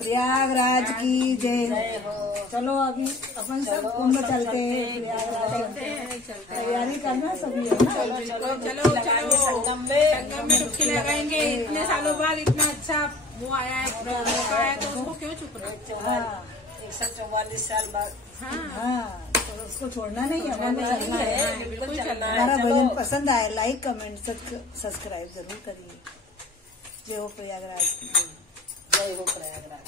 प्रयागराज की जय हो। चलो अभी अपन सब कुंभ चलते हैं प्रयागराज, तैयारी करना सभी है ना। चलो संगम में डुबकी लगाएंगे। इतने सालों बाद इतना अच्छा वो आया है, मौका आया, तो उसको क्यों चुप रहे। 144 साल बाद। हाँ, तो उसको छोड़ना नहीं है, बिल्कुल चलना है। हमारा भजन पसंद आए, लाइक कमेंट सब्सक्राइब जरूर करिए। जय हो प्रयागराज, जय हो प्रयागराज।